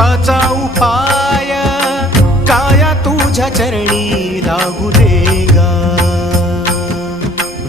सुखाचा उपाय. काया तुझ्या चरणी लागू देगा.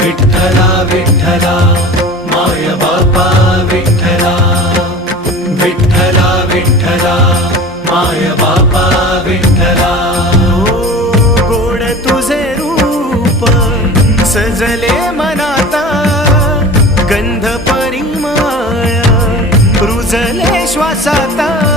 विठ्ठला विठ्ठला माय बापा विठ्ठला. विठ्ठला विठ्ठला माय बापा विठ्ठला. गोड तुझे रूप सजले मनाता. गंध परिमाया रुजले श्वासाता.